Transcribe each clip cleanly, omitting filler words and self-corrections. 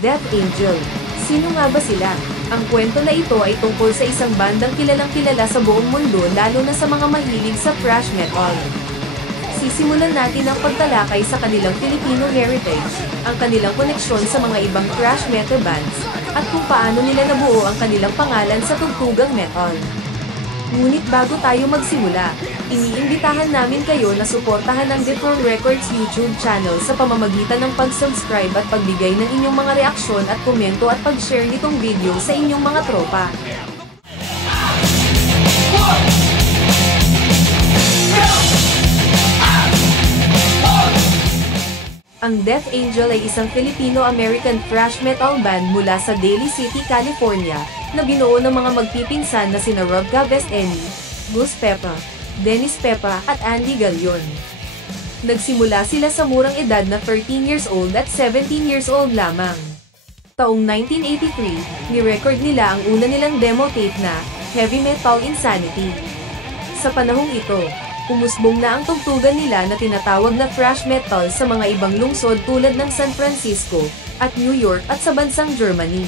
Death Angel. Sino nga ba sila? Ang kwento na ito ay tungkol sa isang bandang kilalang-kilala sa buong mundo lalo na sa mga mahilig sa thrash metal. Sisimulan natin ang pagtalakay sa kanilang Filipino heritage, ang kanilang koneksyon sa mga ibang thrash metal bands, at kung paano nila nabuo ang kanilang pangalan sa tugtugang metal. Ngunit bago tayo magsimula, iniimbitahan namin kayo na suportahan ang Dethrone Records YouTube channel sa pamamagitan ng pag-subscribe at pagbigay ng inyong mga reaksyon at komento at pag-share nitong video sa inyong mga tropa. Ang Death Angel ay isang Filipino-American thrash metal band mula sa Daly City, California, na binuo ng mga magpipinsan na sina Rob Cabestany, Gus Pepa, Dennis Pepa at Andy Galion. Nagsimula sila sa murang edad na 13 years old at 17 years old lamang. Taong 1983, ni-record nila ang una nilang demo tape na Heavy Metal Insanity. Sa panahong ito, umusbong na ang tugtugan nila na tinatawag na thrash metal sa mga ibang lungsod tulad ng San Francisco, at New York at sa bansang Germany.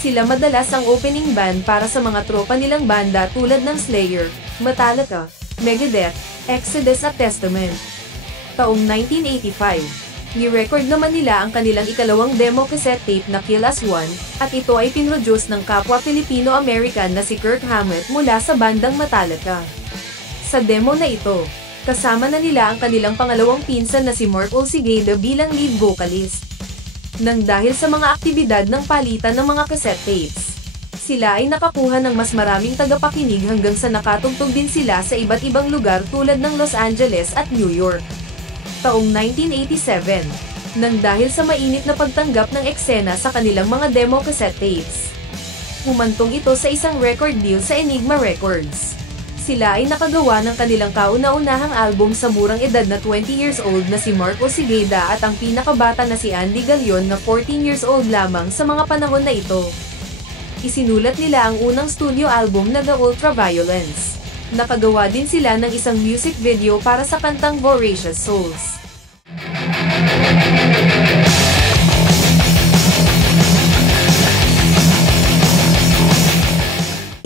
Sila madalas ang opening band para sa mga tropa nilang banda tulad ng Slayer, Metallica, Megadeth, Exodus at Testament. Taong 1985, ni-record naman nila ang kanilang ikalawang demo cassette tape na Kill As One, at ito ay pinroduce ng kapwa Filipino-American na si Kirk Hammett mula sa bandang Metallica. Sa demo na ito, kasama na nila ang kanilang pangalawang pinsan na si Mark Olsigeda bilang lead vocalist. Nang dahil sa mga aktibidad ng palitan ng mga cassette tapes, sila ay nakakuha ng mas maraming tagapakinig hanggang sa nakatugtog din sila sa iba't ibang lugar tulad ng Los Angeles at New York. Taong 1987, nang dahil sa mainit na pagtanggap ng eksena sa kanilang mga demo cassette tapes, humantong ito sa isang record deal sa Enigma Records. Sila ay nakagawa ng kanilang kauna-unahang album sa murang edad na 20 years old na si Mark Olsigeda at ang pinakabata na si Andy Galion na 14 years old lamang sa mga panahon na ito. Isinulat nila ang unang studio album na The Ultraviolence. Nakagawa din sila ng isang music video para sa kantang Voracious Souls.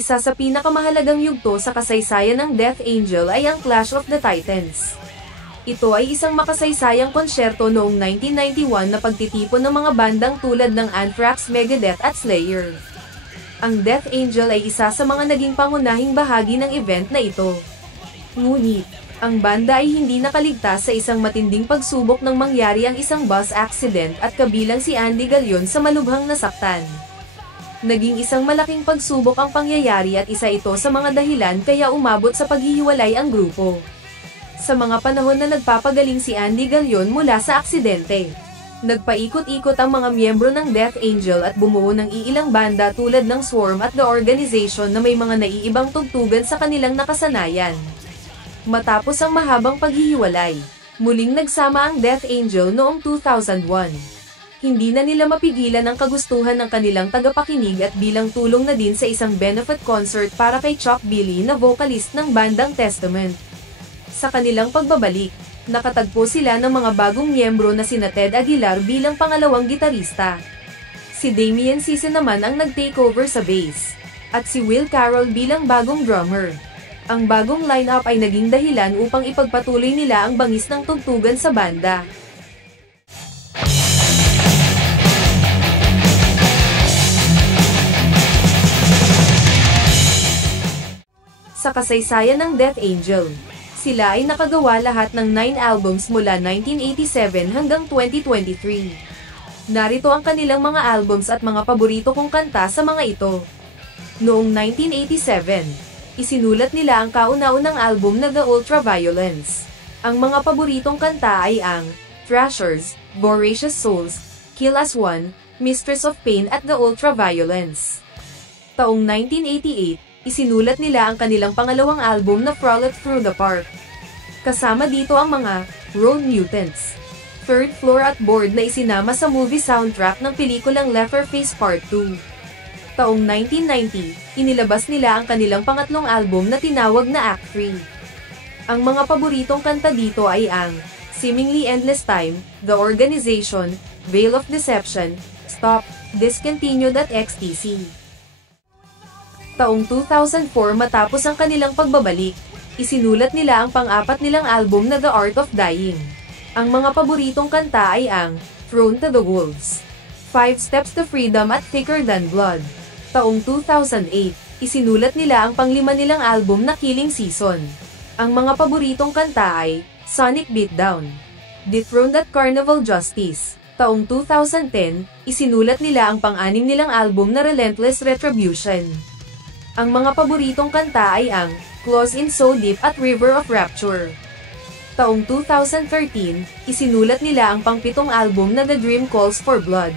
Isa sa pinakamahalagang yugto sa kasaysayan ng Death Angel ay ang Clash of the Titans. Ito ay isang makasaysayang konsyerto noong 1991 na pagtitipon ng mga bandang tulad ng Anthrax, Megadeth at Slayer. Ang Death Angel ay isa sa mga naging pangunahing bahagi ng event na ito. Ngunit, ang banda ay hindi nakaligtas sa isang matinding pagsubok nang mangyari ang isang bus accident at kabilang si Andy Galion sa malubhang nasaktan. Naging isang malaking pagsubok ang pangyayari at isa ito sa mga dahilan kaya umabot sa paghihiwalay ang grupo. Sa mga panahon na nagpapagaling si Andy Galion mula sa aksidente, nagpaikot-ikot ang mga miyembro ng Death Angel at bumuo ng iilang banda tulad ng Swarm at The Organization na may mga naiibang tugtugan sa kanilang nakasanayan. Matapos ang mahabang paghihiwalay, muling nagsama ang Death Angel noong 2001. Hindi na nila mapigilan ang kagustuhan ng kanilang tagapakinig at bilang tulong na din sa isang benefit concert para kay Chuck Billy na vocalist ng bandang Testament. Sa kanilang pagbabalik, nakatagpo sila ng mga bagong miyembro na sina Ted Aguilar bilang pangalawang gitarista. Si Damien Sison naman ang nag-takeover sa bass, at si Will Carroll bilang bagong drummer. Ang bagong lineup ay naging dahilan upang ipagpatuloy nila ang bangis ng tugtugan sa banda. Sa kasaysayan ng Death Angel, sila ay nakagawa lahat ng 9 albums mula 1987 hanggang 2023. Narito ang kanilang mga albums at mga paborito kong kanta sa mga ito. Noong 1987, isinulat nila ang kauna-unang album na The Ultraviolence. Ang mga paboritong kanta ay ang Thrashers, Voracious Souls, Kill As One, Mistress of Pain at The Ultraviolence. Taong 1988, isinulat nila ang kanilang pangalawang album na Frolic Through the Park. Kasama dito ang mga Road Mutants, Third Floor at Board na isinama sa movie soundtrack ng pelikulang Leatherface Part 2. Taong 1990, inilabas nila ang kanilang pangatlong album na tinawag na Act 3. Ang mga paboritong kanta dito ay ang Seemingly Endless Time, The Organization, Veil of Deception, Stop, Discontinued at XTC. Taong 2004 matapos ang kanilang pagbabalik, isinulat nila ang pang-apat nilang album na The Art of Dying. Ang mga paboritong kanta ay ang Thrown to the Wolves, 5 Steps to Freedom at Thicker Than Blood. Taong 2008, isinulat nila ang pang-5 nilang album na Killing Season. Ang mga paboritong kanta ay Sonic Beatdown, Dethroned at Carnival Justice. Taong 2010, isinulat nila ang pang-6 nilang album na Relentless Retribution. Ang mga paboritong kanta ay ang Close in So Deep at River of Rapture. Taong 2013, isinulat nila ang pang-7 album na The Dream Calls for Blood.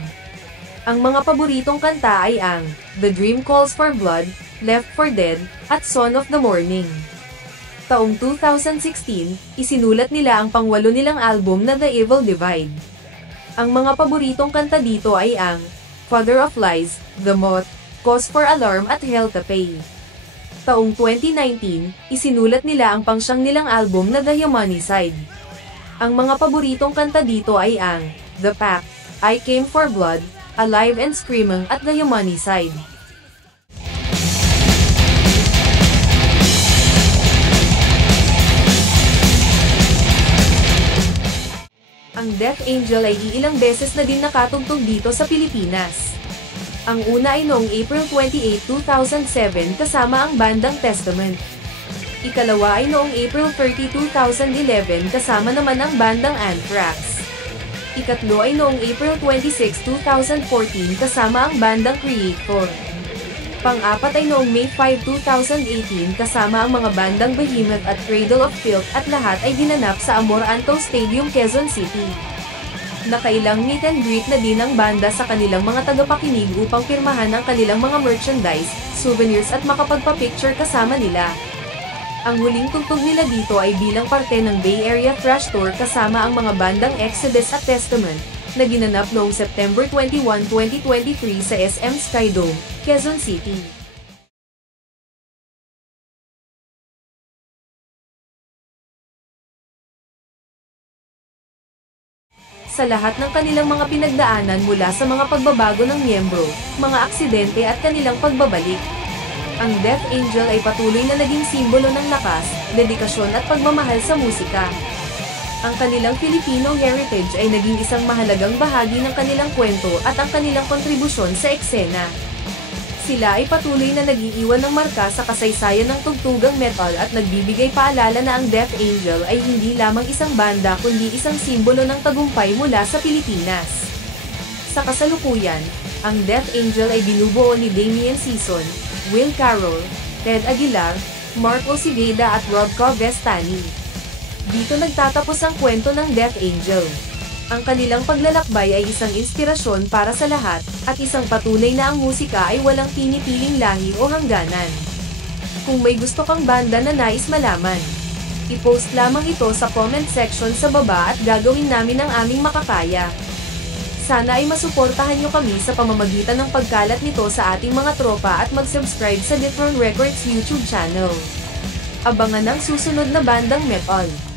Ang mga paboritong kanta ay ang The Dream Calls for Blood, Left for Dead, at Son of the Morning. Taong 2016, isinulat nila ang pang-8 nilang album na The Evil Divide. Ang mga paboritong kanta dito ay ang Father of Lies, The Moth, Cause for Alarm at Hell to Pay. Taong 2019, isinulat nila ang pang-9 nilang album na The Humanicide. Ang mga paboritong kanta dito ay ang The Pact, I Came for Blood, Alive and Screaming at The Humanicide. Ang Death Angel ay iilang beses na din nakatugtog dito sa Pilipinas. Ang una ay noong April 28, 2007 kasama ang bandang Testament. Ikalawa ay noong April 30, 2011 kasama naman ang bandang Anthrax. Ikatlo ay noong April 26, 2014 kasama ang bandang Creator. Pang-apat ay noong May 5, 2018 kasama ang mga bandang Behemoth at Cradle of Filth at lahat ay ginanap sa Amoranto Stadium, Quezon City. Nakailang meet and greet na din ang banda sa kanilang mga tagapakinig upang pirmahan ang kanilang mga merchandise, souvenirs at makapagpa-picture kasama nila. Ang huling tugtog nila dito ay bilang parte ng Bay Area Thrash Tour kasama ang mga bandang Exodus at Testament, na ginanap noong September 21, 2023 sa SM Skydome, Quezon City. Sa lahat ng kanilang mga pinagdaanan mula sa mga pagbabago ng miyembro, mga aksidente at kanilang pagbabalik, ang Death Angel ay patuloy na naging simbolo ng lakas, dedikasyon at pagmamahal sa musika. Ang kanilang Filipino heritage ay naging isang mahalagang bahagi ng kanilang kwento at ang kanilang kontribusyon sa eksena. Sila ay patuloy na nag-iiwan ng marka sa kasaysayan ng tugtugang metal at nagbibigay paalala na ang Death Angel ay hindi lamang isang banda kundi isang simbolo ng tagumpay mula sa Pilipinas. Sa kasalukuyan, ang Death Angel ay binubuo ni Damian Sison, Will Carroll, Ted Aguilar, Mark Osigeda at Rob Covestani. Dito nagtatapos ang kwento ng Death Angel. Ang kanilang paglalakbay ay isang inspirasyon para sa lahat, at isang patunay na ang musika ay walang pinipiling lahi o hangganan. Kung may gusto kang banda na nais malaman, i-post lamang ito sa comment section sa baba at gagawin namin ang aming makakaya. Sana ay masuportahan nyo kami sa pamamagitan ng pagkalat nito sa ating mga tropa at mag-subscribe sa Dethrone Records YouTube channel. Abangan ang susunod na bandang metal.